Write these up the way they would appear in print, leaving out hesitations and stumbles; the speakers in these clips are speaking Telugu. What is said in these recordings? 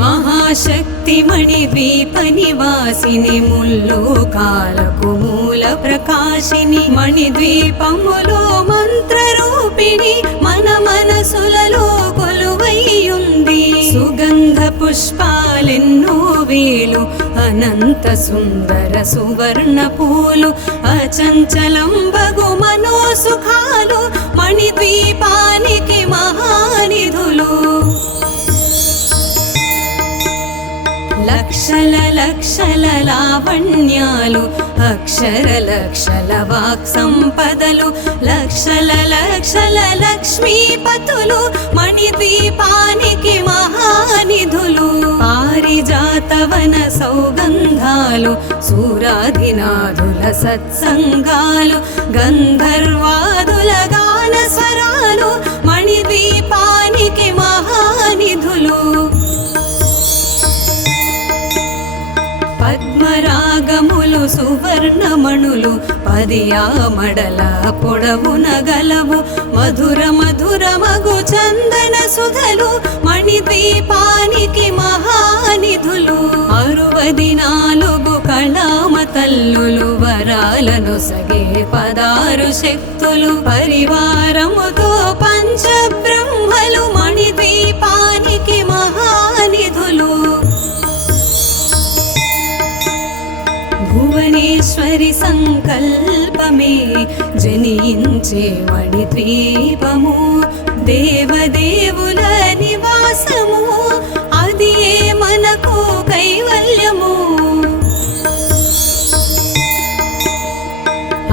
మహాశక్తి మణిద్వీప నివాసిని ముల్లోకాలకు మూల ప్రకాశిని మణిద్వీపములో మంత్రరూపిణి మన మనసులలో కొలువైయుంది సుగంధ పుష్పాలెన్నో వేలు అనంత సుందర సువర్ణ పూలు అచంచలంబగు మనోసుఖాలు మణిద్వీపానికి మహానిధులు లక్షల లక్షల లావణ్యాలు అక్షర లక్షల వాక్ సంపదలు లక్షల లక్షల లక్ష్మీపతులు మణిద్వీపానికి మహానిధులు పారిజాతవన సౌగంధాలు సూరాధినాథుల సత్సంగాలు గంధర్వాదుల గాన స్వరాలు మణిద్వీపానికి మహానిధులు పద్మరాగములు సువర్ణమణులు పదియామడల పొడవున గలవు మధుర మధుర మగు చందన సుధలు మణిద్వీపానికి మహానిధులు 64 కళామ తల్లులు వరాలను సగే 16 శక్తులు పరివారముతో పంచబ్రహ్మలు మణిద్వీపానికి మహానిధులు భువనేశ్వరి సంకల్పమే జనించే మణిద్వీపము దేవదేవుల నివాసము అది మనకు కైవల్యము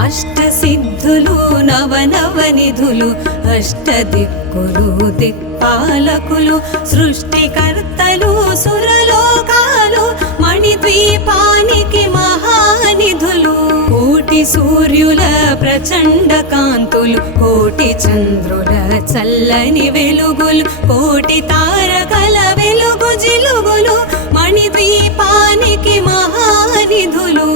అష్టసిద్ధులు నవనవనిధులు అష్టదిక్కులు దిక్పాలకులు సృష్టికర్తలు సురలోకాలు మణిద్వీపానికి మహానిధులు కోటి సూర్యుల ప్రచండ కాంతులు కోటి చంద్రుల చల్లని వెలుగులు కోటి తారకల వెలుగు జిలుగులు మణిద్వీపానికి మహానిధులు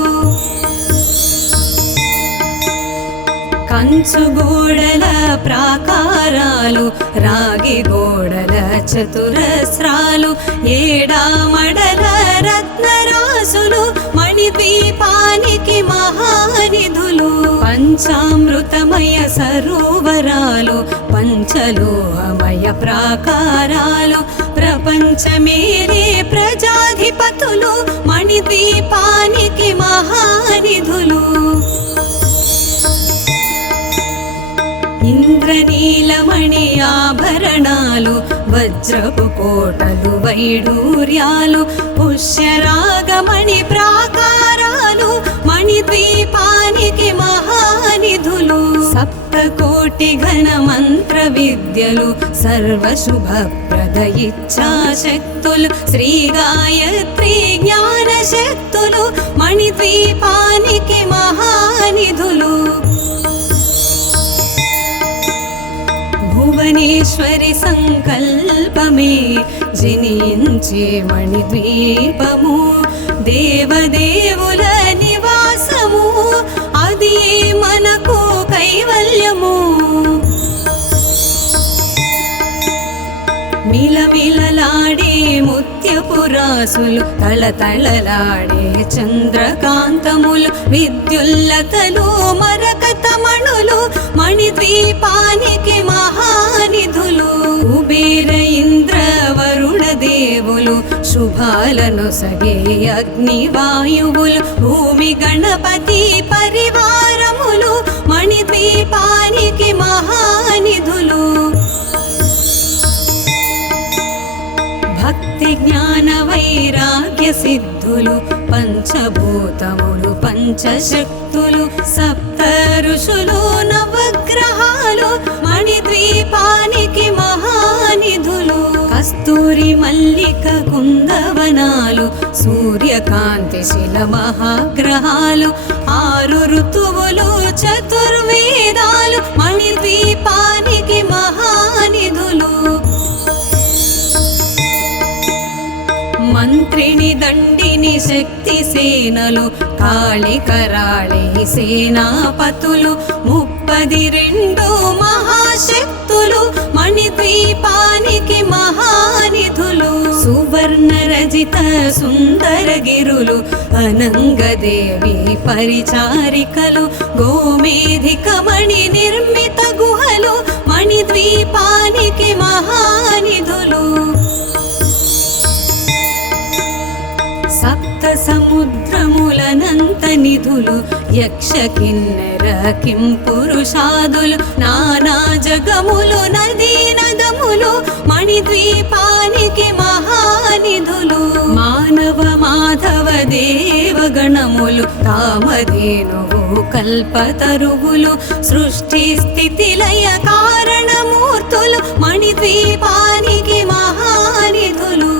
కంచు గోడల ప్రాకారాలు రాగి గోడల చతురస్రాలు ఏడామడల రత్నరాసులు మణిద్వీపానికి మహానిధులు పంచామృతమయ సరోవరాలు పంచలోహమయ ప్రాకారాలు ప్రపంచమేరే ప్రజాధిపతులు మణిద్వీపానికి మహానిధులు ఇంద్రనీలమణి ఆభరణాలు వజ్రపు కోటలు వైడూర్యాలు పుష్యరాగమణి ప్రాకారాలు మణిద్వీపానికి మహానిధులు సప్తకోటి ఘన మంత్ర విద్యలు సర్వశుభప్రద ఇచ్ఛాశక్తులు శ్రీ గాయత్రి జ్ఞాన శక్తులు మణిద్వీపానికి మహానిధులు భువనేశ్వరి సంకల్పమే జనించే మణిద్వీపము దేవదేవుల నివాసము అది మనకు కైవల్యము మిలమిలలాడే ముత్యపురాసులు తళతళలాడే చంద్రకాంతములు విద్యుల్లతలు మరకతమణులు మణిద్వీపానికి మహానిధులు కుబేర ఇంద్ర వరుణ దేవులు శుభాలను సగే అగ్నివాయువులు భూమి గణపతి పరివారములు మణిద్వీపానికి మహానిధులు భక్తి జ్ఞాన వైరాగ్య సిద్ధులు పంచభూతములు పంచశక్తులు సప్త ఋషులు నవగ్రహాలు మణిద్వీపానికి మహానిధులు కస్తూరి మల్లిక కుందవనాలు సూర్యకాంతి శిల మహాగ్రహాలు 6 ఋతువులు చతుర్వేదాలు మణిద్వీపానికి మహానిధులు మంత్రిని దండిని శక్తి సేనలు కాళికరాళి సేనాపతులు 32 మహాశక్తులు మణిద్వీపానికి మహానిధులు సువర్ణ వికసిత సుందరగిరులు అనంగదేవి పరిచారికలు గోమేధిక మణి నిర్మిత గుహలు మణిద్వీపానికి మహానిధులు సప్త సముద్రములనంత నిధులు యక్ష కిన్నెర కిం పురుషాదులు నానా జగములు నదీ నదములు మణిద్వీపానికి మహానిధులు మానవ మాధవ దేవగణములు కామధేనువు కల్పతరువులు సృష్టి స్థితి లయ కారణమూర్తులు మణిద్వీపానికి మహానిధులు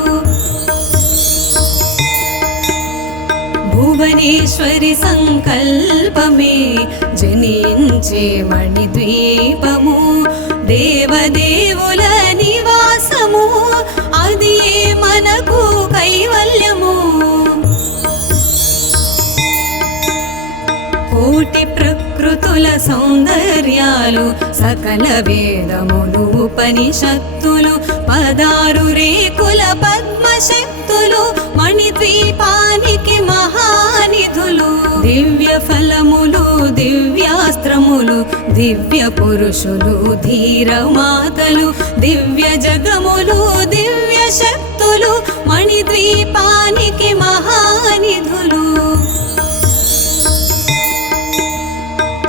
భువనేశ్వరి సంకల్పమే జనించే మణిద్వీపము దేవదేవుల నివాసము అది మనకు కైవల్యము కోటి ప్రకృతుల సౌందర్యాలు సకల వేదములు ఉపనిషత్తులు 16 రేకుల పద్మశక్తులు మణిద్వీపానికి మహానిధులు దివ్య ఫలములు దివ్యాస్త్రములు దివ్య పురుషులు ధీరమాతలు దివ్య జగములు దివ్య శక్తులు మణిద్వీపానికి మహానిధులు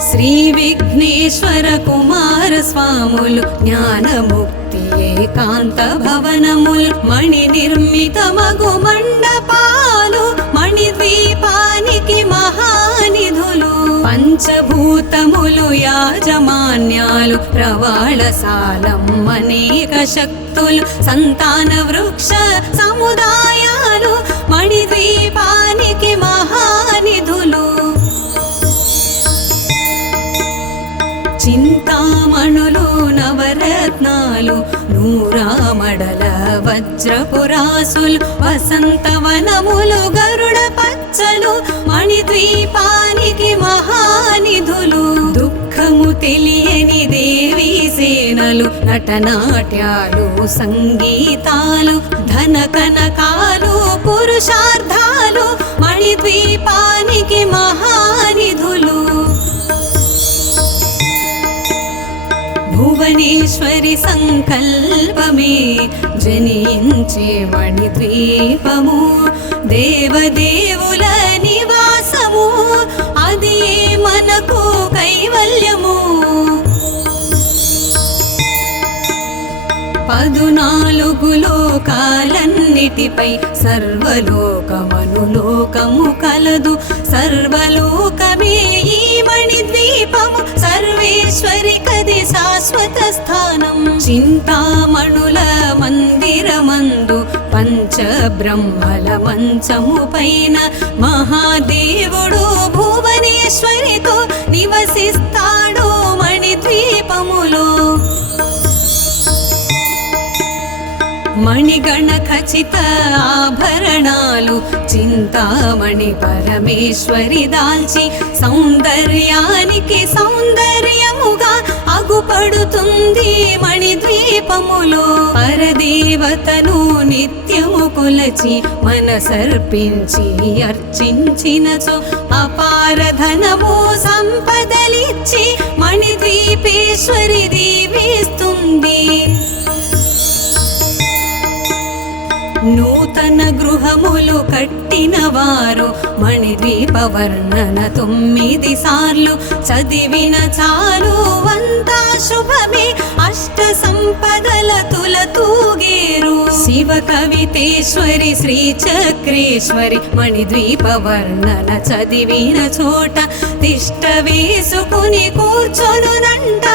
శ్రీ విఘ్నేశ్వర కుమార స్వాములు జ్ఞానముక్తి ఏకాంత భవనములు మణి నిర్మిత మగు మండపాలు మణిద్వీపానికి మహానిధులు పంచభూతములు యాజమాన్యాలు ప్రవాళశాలం అనేక శక్తులు సంతాన వృక్ష సముదాయాలు మణిద్వీపానికి మహానిధులు చింతామణులు నవరత్నాలు నూరామడల వజ్రపురాసులు వసంతవనములు గరుడ పచ్చలు మణిద్వీపానికి మహానిధులు దుఃఖము తెలియని దేవీ సేనలు నటనాట్యాలు సంగీతాలు ధన కనకాలు పురుషార్థాలు మణిద్వీపానికి మహానిధులు భువనేశ్వరి సంకల్పమే జనించే మణిద్వీపము దేవదేవుల నివాసము అది మనకు కైవల్యము 14 లోకాలన్నిటిపై సర్వలోకమనులోకము కలదు సర్వలోకమే ఈ మణిద్వీపము సర్వేశ్వరి కది శాశ్వత స్థానం చింతామణుల మందిరమందు పంచబ్రహ్మల మంచము పైన మహాదేవుడు భువనేశ్వరితో నివసిస్తాడు మణిద్వీపములో మణిగణ ఖచిత ఆభరణాలు చింతామణి పరమేశ్వరి దాల్చి సౌందర్యానికి సౌందర్యముగా అగుపడుతుంది మణిద్వీపములో పరదేవతను నిత్యము కొలచి మనసర్పించి అర్చించినచో అపారధనము సంపదలిచ్చి మణిద్వీపేశ్వరి దీవిస్తుంది నూతన గృహములు కట్టిన వారు మణిద్వీప వర్ణన 9 సార్లు చదివిన చాలు వంతా శుభమే అష్ట సంపదల తులతూగేరు శివ కవితేశ్వరి శ్రీ చక్రేశ్వరి మణిద్వీప వర్ణన చదివిన చోట తిష్ట వేసుకుని కూర్చొనునంట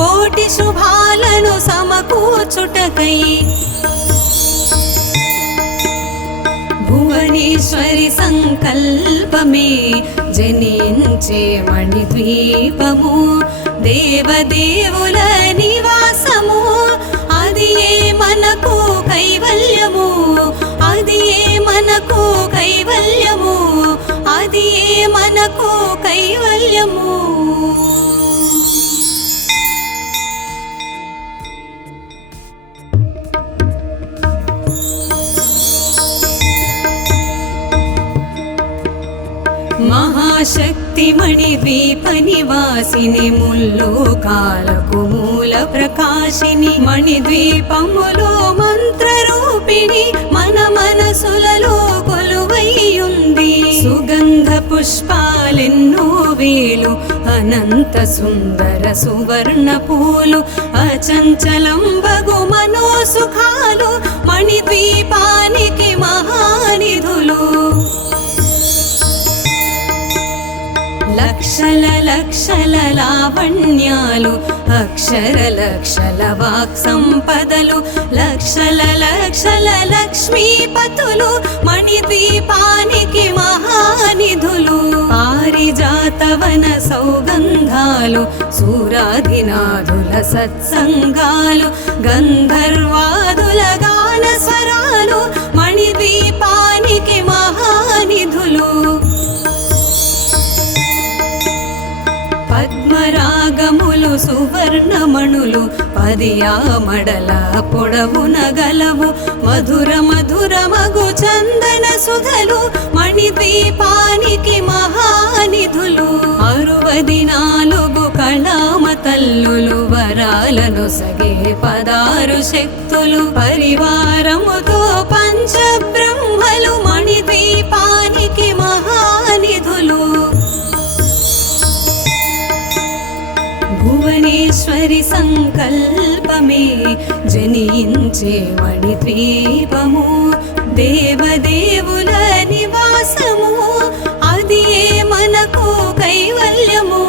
కోటి శుభాలను సమకూర్చుటకై భువనేశ్వరి సంకల్పమే జనించే మణిద్వీపము దేవదేవుల నివాసము అది మనకు కైవల్యము అది మనకు కైవల్యము అది మనకు కైవల్యము మహాశక్తి మణిద్వీప నివాసిని ముల్లోకాలకు మూల ప్రకాశిని మణిద్వీపములో మంత్రరూపిణి మన మనసులలో కొలువైయుంది సుగంధ పుష్పాలెన్నో వేలు అనంత సుందర సువర్ణ పూలు అచంచలం బగు మనోసుఖాలు మణిద్వీపానికి మహానిధులు లక్షల లక్షల లావణ్యాలు అక్షర లక్షల వాక్ సంపదలు లక్షల లక్షల లక్ష్మీపతులు మణిద్వీపానికి మహానిధులు పారిజాతవన సౌగంధాలు సూరాధినాథుల సత్సంగాలు గంధర్వాదుల గాన స్వరాలు మణిద్వీపానికి మహానిధులు పద్మరాగములు సువర్ణమణులు పదియామడల పొడవున గలవు మధుర మధుర మగు చందన సుధలు మణిద్వీపానికి మహానిధులు 64 కళామ తల్లులు వరాలను సగే 16 శక్తులు పరివారముతో పంచబ్రహ్మలు మణిద్వీపానికి మహానిధులు భువనేశ్వరి సంకల్పమే జనించే మణిద్వీపము దేవదేవుల నివాసము అది మనకు కైవల్యము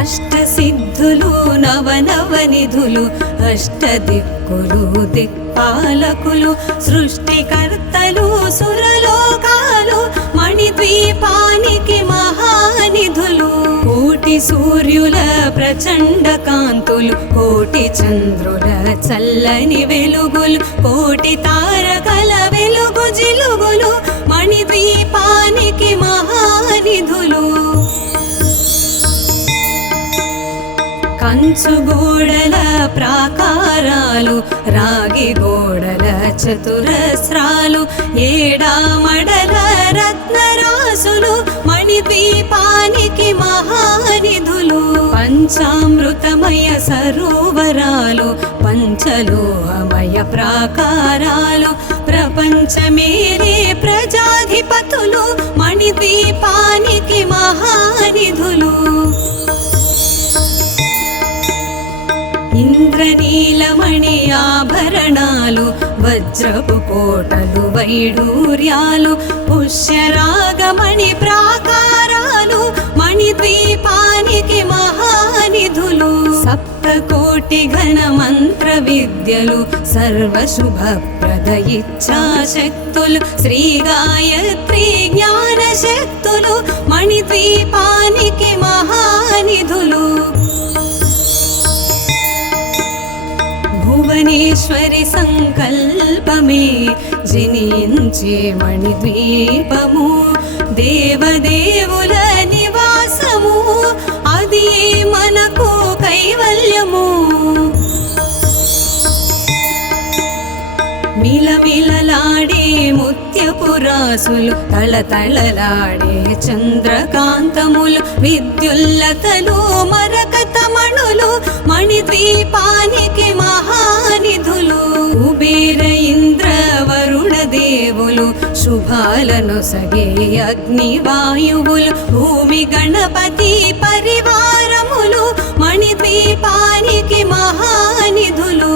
అష్టసిద్ధులు నవనవనిధులు అష్టదిక్కులు దిక్పాలకులు సృష్టికర్తలు సురలోకాలు మణిద్వీపానికి మహానిధులు కోటి సూర్యుల ప్రచండ కాంతులు కోటి చంద్రుల చల్లని వెలుగులు కోటి తారకల వెలుగు జిలుగులు మణిద్వీపానికి మహానిధులు కంచు గోడల ప్రాకారాలు రాగి గోడల చతురస్రాలు ఏడామడల రత్నరాసులు మణిద్వీపానికి మహానిధులు పంచామృతమయ సరోవరాలు పంచలోహమయ ప్రాకారాలు ప్రపంచమేరే ప్రజాధిపతులు మణిద్వీపానికి మహానిధులు ఇంద్రనీలమణి ఆభరణాలు వజ్రపు కోటలు వైడూర్యాలు పుష్యరాగమణి ప్రాకారాలు మణిద్వీపానికి మహానిధులు సప్తకోటి ఘన మంత్ర విద్యలు సర్వశుభప్రద ఇచ్ఛాశక్తులు శ్రీ గాయత్రి జ్ఞాన శక్తులు మణిద్వీపానికి మహానిధులు భువనేశ్వరి సంకల్పమే జనించే మణిద్వీపము దేవదేవుల నివాసము అది మనకు కైవల్యము మిలమిలలాడే ముత్యపురాసులు తళతళలాడే చంద్రకాంతములు విద్యుల్లతలు మరకతమణులు మణిద్వీపానికి మహానిధులు కుబేర ఇంద్ర వరుణ దేవులు శుభాలను సగే అగ్నివాయువులు భూమి గణపతి పరివారములు మణిద్వీపానికి మహానిధులు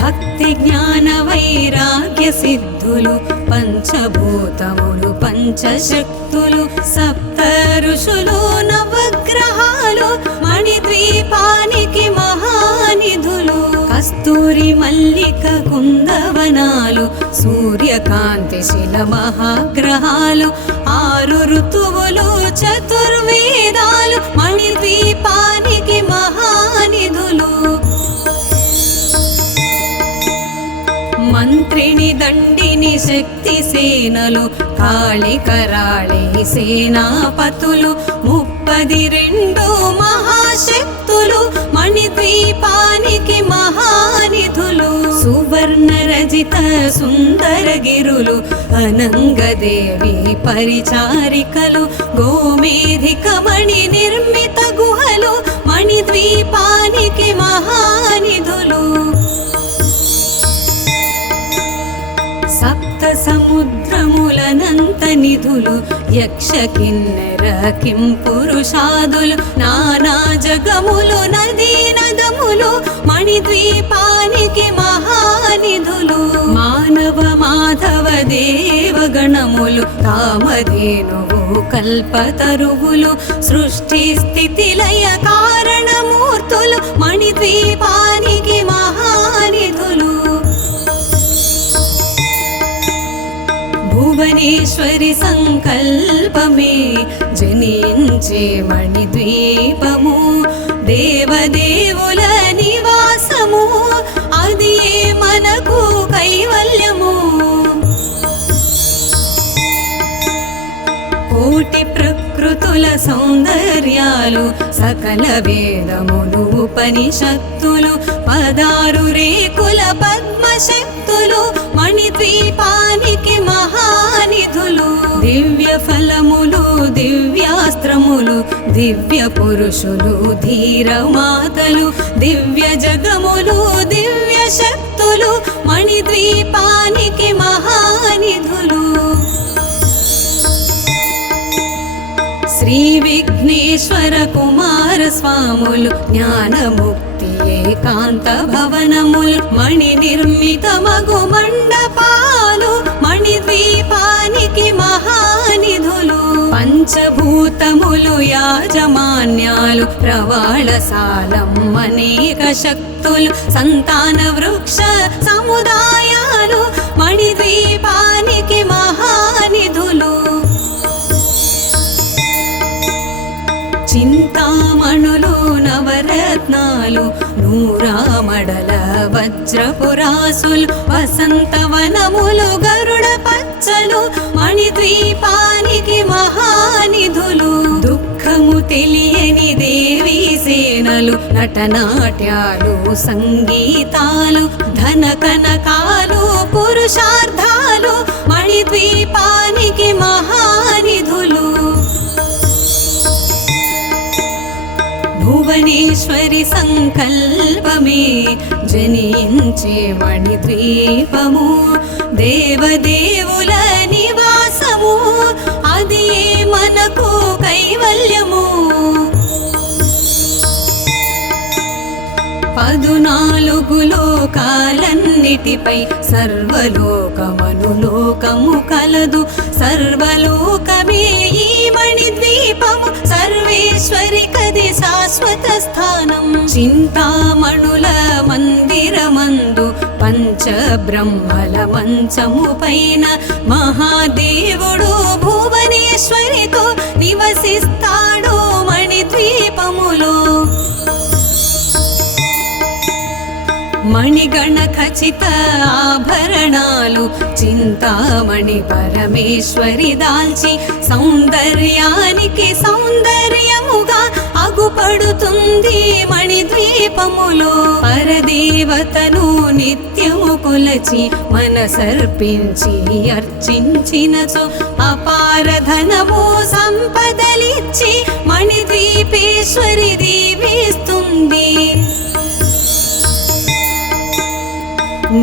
భక్తి జ్ఞాన వైరాగ్య సిద్ధులు పంచభూతములు పంచశక్తులు సప్త ఋషులు నవగ్రహాలు మణిద్వీపానికి మహానిధులు కస్తూరి మల్లిక కుందవనాలు సూర్యకాంతి శిల మహాగ్రహాలు 6 ఋతువులు చతుర్వేదాలు మణిద్వీపానికి మహానిధులు మంత్రిని దండిని శక్తి సేనలు కాళికరాళి సేనాపతులు 32 మహాశక్తులు మణిద్వీపానికి మహానిధులు సువర్ణ అనంగ సుందరగిరులు అనంగదేవి పరిచారికలు గోమేధిక మణి నిర్మిత గుహలు మణిద్వీపానికి మహానిధులు సప్త సముద్రములనంత నిధులు యక్ష కిన్నెర కిం పురుషాదులు నానా జగములు నదీ నదములు మణిద్వీపానికి మహానిధులు మానవ మాధవ దేవగణములు కామధేనువు కల్పతరువులు సృష్టి స్థితి లయ కారణమూర్తులు మణిద్వీపానికి మహానిధులు భువనేశ్వరి సంకల్పమే జనించే మణిద్వీపము దేవదేవుల నివాసము అది మనకు కైవల్యము కోటి ప్రకృతుల సౌందర్యాలు సకల వేదములు ఉపనిషత్తులు 16 రేకుల పద్మశక్తులు మణిద్వీపానికి మహానిధులు దివ్య ఫలములు దివ్యాస్త్రములు దివ్య పురుషులు ధీరమాతలు దివ్య జగములు దివ్య శక్తులు మణిద్వీపానికి మహానిధులు శ్రీ విఘ్నేశ్వర కుమార స్వాములు జ్ఞానముక్తి ఏకాంత భవనములు మణి నిర్మిత మగు మండపాలు మణిద్వీపానికి మహానిధులు పంచభూతములు యాజమాన్యాలు ప్రవాళశాలం అనేక శక్తులు సంతాన వృక్ష సముదాయాలు మణిద్వీపానికి మహానిధులు చింతామణులు నవరత్నాలు నూరామడల వజ్రపురాసులు వసంతవనములు గరుడ పచ్చలు మణిద్వీపానికి మహానిధులు దుఃఖము తెలియని దేవీ సేనలు నటనాట్యాలు సంగీతాలు ధన కనకాలు పురుషార్థాలు మణిద్వీపానికి మహానిధులు భువనేశ్వరి సంకల్పమే జనించే మణిద్వీపము దేవదేవుల నివాసము అది మనకు కైవల్యము 14 లోకాలన్నిటిపై సర్వలోకమనులోకము కలదు సర్వలోకమే ఈ మణిద్వీపము సర్వేశ్వరి కది శాశ్వత స్థానం చింతామణుల మందిరమందు పంచబ్రహ్మల మంచము పైన మహాదేవుడు భువనేశ్వరితో నివసిస్తాడు మణిద్వీపములో మణిగణ ఖచిత ఆభరణాలు చింతామణి పరమేశ్వరి దాల్చి సౌందర్యానికి సౌందర్యముగా అగుపడుతుంది మణిద్వీపములో పరదేవతను నిత్యము కొలచి మనసర్పించి అర్చించినచో అపార ధనము సంపదలిచ్చి మణిద్వీపేశ్వరి దీవిస్తుంది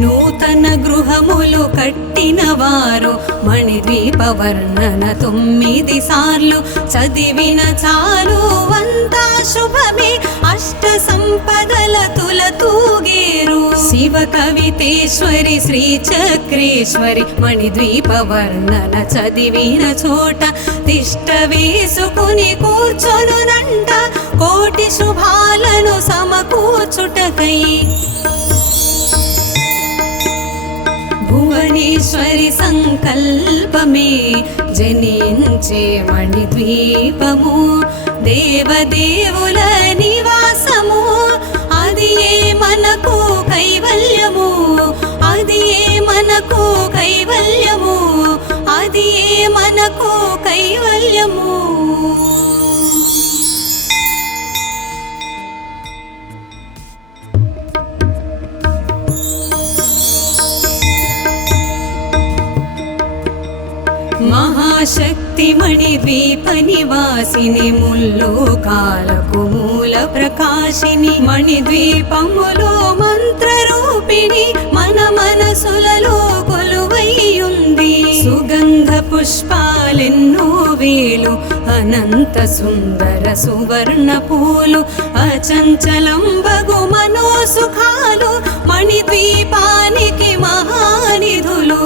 నూతన గృహములు కట్టిన వారు మణిద్వీప వర్ణన 9 సార్లు చదివిన చాలు అంతా శుభమే అష్ట సంపదల తులతూగేరు శివ కవితేశ్వరి శ్రీ చక్రేశ్వరి మణిద్వీప వర్ణన చదివిన చోట తిష్ట వేసుకుని కూర్చొనునంట కోటి శుభాలను సమకూర్చుటకై భువనేశ్వరి సంకల్పమే జనించే మణిద్వీపము దేవదేవుల నివాసము అది మనకు కైవల్యము అది మనకు కైవల్యము అది మనకు కైవల్యము మహాశక్తి మణిద్వీప నివాసిని ముల్లోకాలకు మూల ప్రకాశిని మణిద్వీపములో మంత్రరూపిణి మన మనసులలో కొలువైయుంది సుగంధ పుష్పాలెన్నో వేలు అనంత సుందర సువర్ణ పూలు అచంచలంబగు మనోసుఖాలు మణిద్వీపానికి మహానిధులు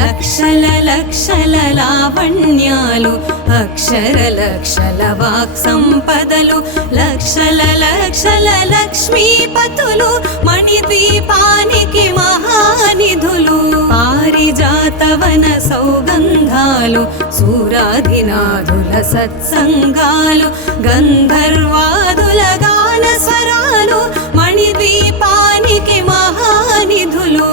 లక్షల లక్షల లావణ్యాలు అక్షర లక్షల వాక్ సంపదలు లక్షల లక్షల లక్ష్మీపతులు మణిద్వీపానికి మహానిధులు పారిజాతవన సౌగంధాలు సూరాధినాథుల సత్సంగాలు గంధర్వాదుల గాన స్వరాలు మణిద్వీపానికి మహానిధులు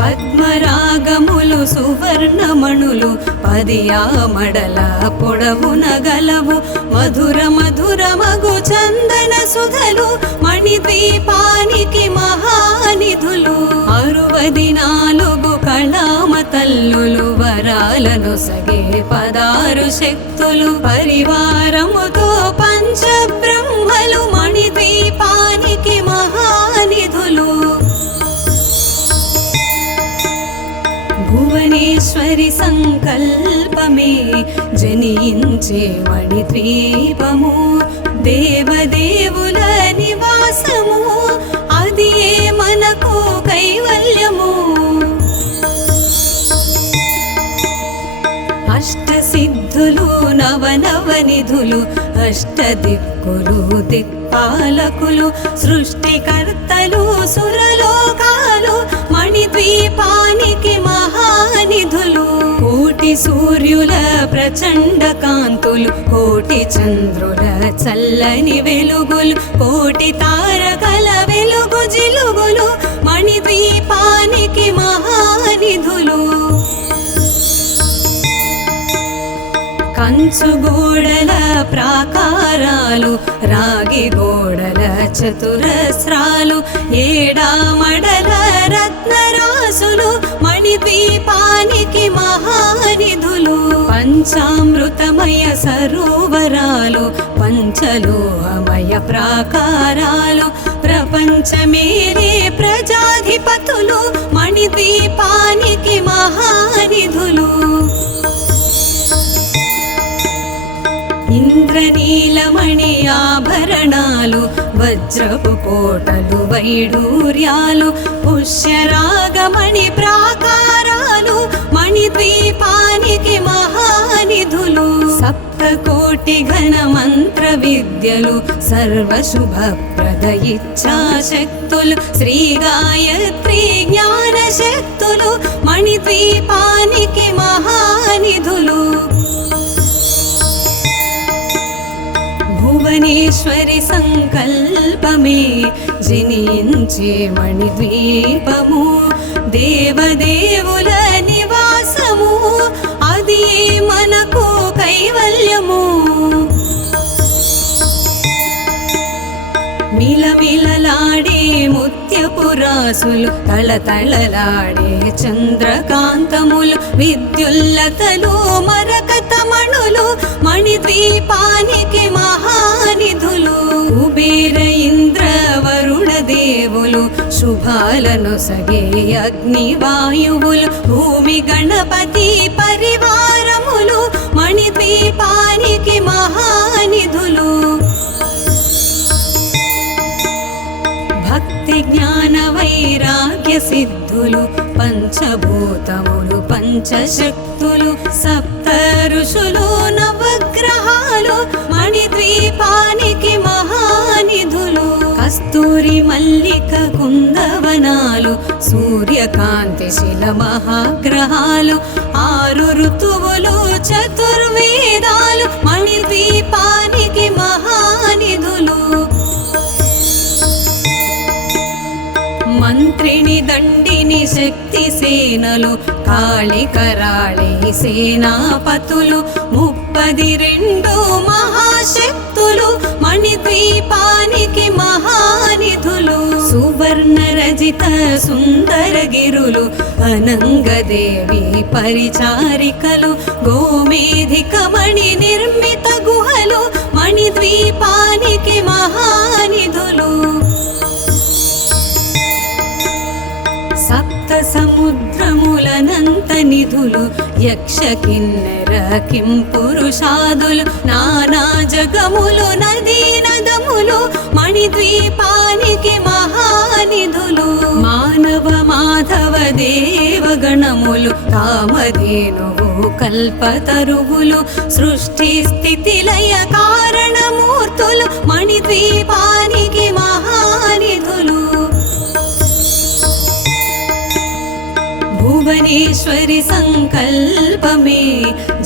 పద్మరాగములు సువర్ణమణులు పదియామడల పొడవున గలవు మధుర మధుర మగు చందన సుధలు మణిద్వీపానికి మహానిధులు 64 కళామ తల్లులు వరాలను సగే 16 శక్తులు పరివారముతో పంచబ్రహ్మలు మణిద్వీపానికి మహానిధులు భువనేశ్వరి సంకల్పమే జనించే మణిద్వీపము దేవదేవుల నివాసము అది మనకు కైవల్యము అష్టసిద్ధులు నవనవనిధులు అష్టదిక్కులు దిక్పాలకులు సృష్టికర్తలు సురలోకాలు మణిద్వీపానికి మహానిధులు కోటి సూర్యుల ప్రచండ కాంతులు కోటి చంద్రుల చల్లని వెలుగులు కోటి తారకల వెలుగు జిలుగులు మణిద్వీపానికి మహానిధులు కంచు గోడల ప్రాకారాలు రాగి గోడల చతురస్రాలు ఏడామడల రత్నరాసులు మణిద్వీపానికి మహానిధులు పంచామృతమయ సరోవరాలు పంచలోహమయ ప్రాకారాలు ప్రపంచమేరే ప్రజాధిపతులు మణిద్వీపానికి మహానిధులు ఇంద్రనీలమణి ఆభరణాలు వజ్రపు కోటలు వైడూర్యాలు పుష్యరాగమణి ప్రాకారాలు మణిద్వీపానికి మహానిధులు సప్తకోటి ఘన మంత్ర విద్యలు సర్వశుభప్రద ఇచ్ఛాశక్తులు శ్రీ గాయత్రి జ్ఞాన శక్తులు మణిద్వీపానికి మహానిధులు భువనేశ్వరి సంకల్పమే జనించే మణిద్వీపము దేవదేవుల నివాసము అది మనకు కైవల్యము మిలమిలలాడే ముత్యపురాసులు తళతళలాడే చంద్రకాంతములు విద్యుల్లతలు మరకతమణులు మణిద్వీపానికి మహానిధులు కుబేర ఇంద్ర వరుణ దేవులు శుభాలను సగే అగ్నివాయువులు భూమి గణపతి పరివారములు మణిద్వీపానికి మహానిధులు భక్తి జ్ఞాన వైరాగ్య సిద్ధులు పంచభూతములు పంచశక్తులు సప్త ఋషులు నవగ్రహాలు మణిద్వీపానికి మహానిధులు కస్తూరి మల్లిక కుందవనాలు సూర్యకాంతి శిల మహాగ్రహాలు 6 ఋతువులు చతుర్వేదాలు మణిద్వీపానికి మహానిధులు మంత్రిని దండిని శక్తి సేనలు కాళి కరాళి సేనాపతులు 32 మహాశక్తులు మణిద్వీపానికి మహానిధులు సువర్ణ సువర్ణరజిత సుందరగిరులు అనంగదేవి పరిచారికలు గోమేధిక మణి నిర్మిత గుహలు మణిద్వీపానికి మహానిధులు సప్త సముద్రములనంత నిధులు యక్ష కిన్నెర కింపురుషాదులు నానా జగములు నదీ నదములు మణిద్వీపానికి మహానిధులు మానవ మాధవ దేవగణములు కామధేనువు కల్పతరువులు సృష్టి స్థితి లయ కారణమూర్తులు మణిద్వీపానికి మహానిధులు భువనేశ్వరి సంకల్పమే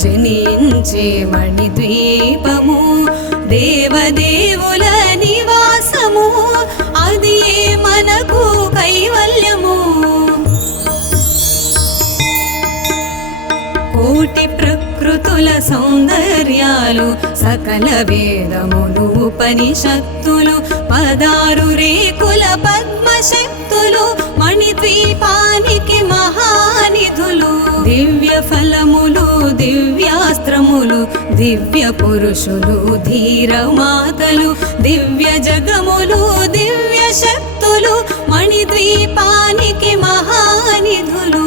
జనించే మణిద్వీపము దేవదేవుల నివాసము అది మనకు కైవల్యము కోటి ప్రకృతుల సౌందర్యాలు సకల వేదములు ఉపనిషత్తులు 16 రేకుల పద్మశక్తులు మణిద్వీపానికి మహానిధులు దివ్య ఫలములు దివ్యాస్త్రములు దివ్య పురుషులు ధీరమాతలు దివ్య జగములు దివ్య శక్తులు మణిద్వీపానికి మహానిధులు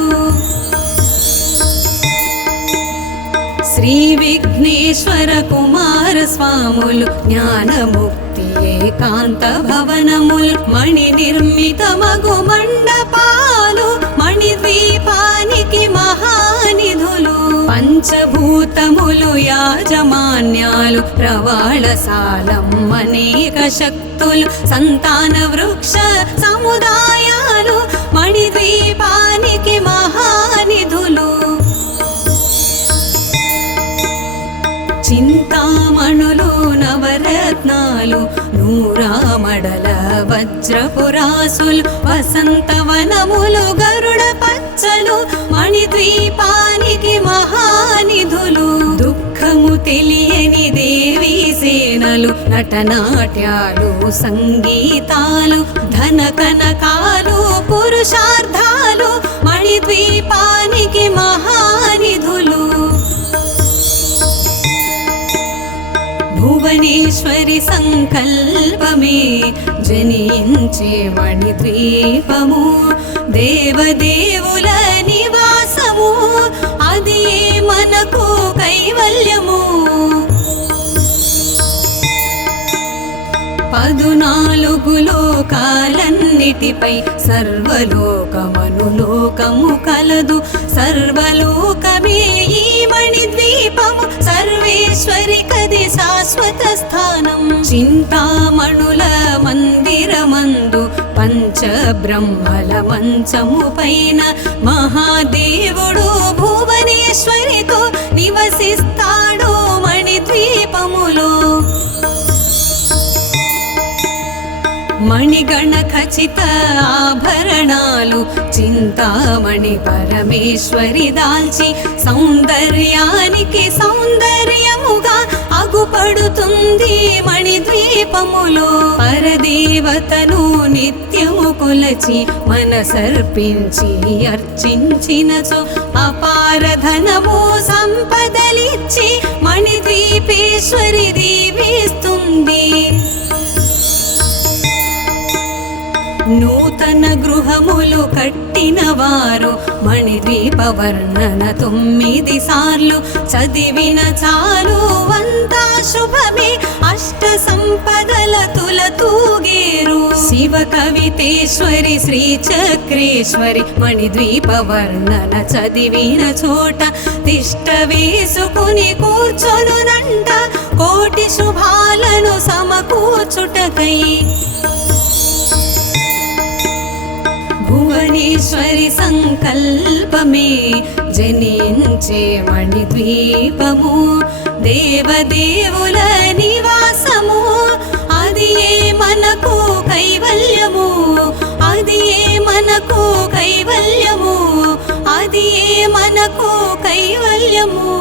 శ్రీ విఘ్నేశ్వర కుమార స్వాములు జ్ఞానముక్తి ఏకాంత భవనములు మణి నిర్మిత మగు మండపాలు మణిద్వీపానికి మహానిధులు పంచభూతములు యాజమాన్యాలు ప్రవాళశాలం అనేక శక్తులు సంతాన వృక్ష సముదాయాలు మణిద్వీపానికి మహానిధులు చింతామణులు నవరత్నాలు నూరామడల వజ్రపురాసులు వసంతవనములు గరుడ పచ్చలు మణిద్వీపానికి మహానిధులు దుఃఖము తెలియని దేవీ సేనలు నటనాట్యాలు సంగీతాలు ధన కనకాలు పురుషార్థాలు మణిద్వీపానికి మహానిధులు భువనేశ్వరి సంకల్పమే జనించే మణిద్వీపము దేవదేవుల నివాసము అది మనకు కైవల్యము 14 లోకాలన్నిటిపై సర్వలోకమనులోకము కలదు సర్వలోకమే ఈ మణిద్వీపము సర్వేశ్వరి కది శాశ్వత స్థానం చింతామణుల మందిరమందు పంచబ్రహ్మల మంచము పైన మహాదేవుడు భువనేశ్వరితో నివసిస్తాడు మణిద్వీపములో మణిగణ ఖచిత ఆభరణాలు చింతామణి పరమేశ్వరి దాల్చి సౌందర్యానికి సౌందర్యముగా అగుపడుతుంది మణిద్వీపములో పరదేవతను నిత్యము కొలచి మనసర్పించి అర్చించినచో అపార ధనము సంపదలిచ్చి మణిద్వీపేశ్వరి దీవిస్తుంది నూతన గృహములు కట్టిన వారు మణిద్వీప వర్ణన 9 సార్లు చదివిన చాలు అంతా శుభమే అష్ట సంపదల తులతూగేరు శివ కవితేశ్వరి శ్రీ చక్రేశ్వరి మణిద్వీప వర్ణన చదివిన చోట తిష్ట వేసుకుని కూర్చొనునంట కోటి శుభాలను సమకూర్చుటకై భువనేశ్వరి సంకల్పమే జనించే మణిద్వీపము దేవదేవుల నివాసము అది మనకు కైవల్యము అది మనకు కైవల్యము అది మనకు కైవల్యము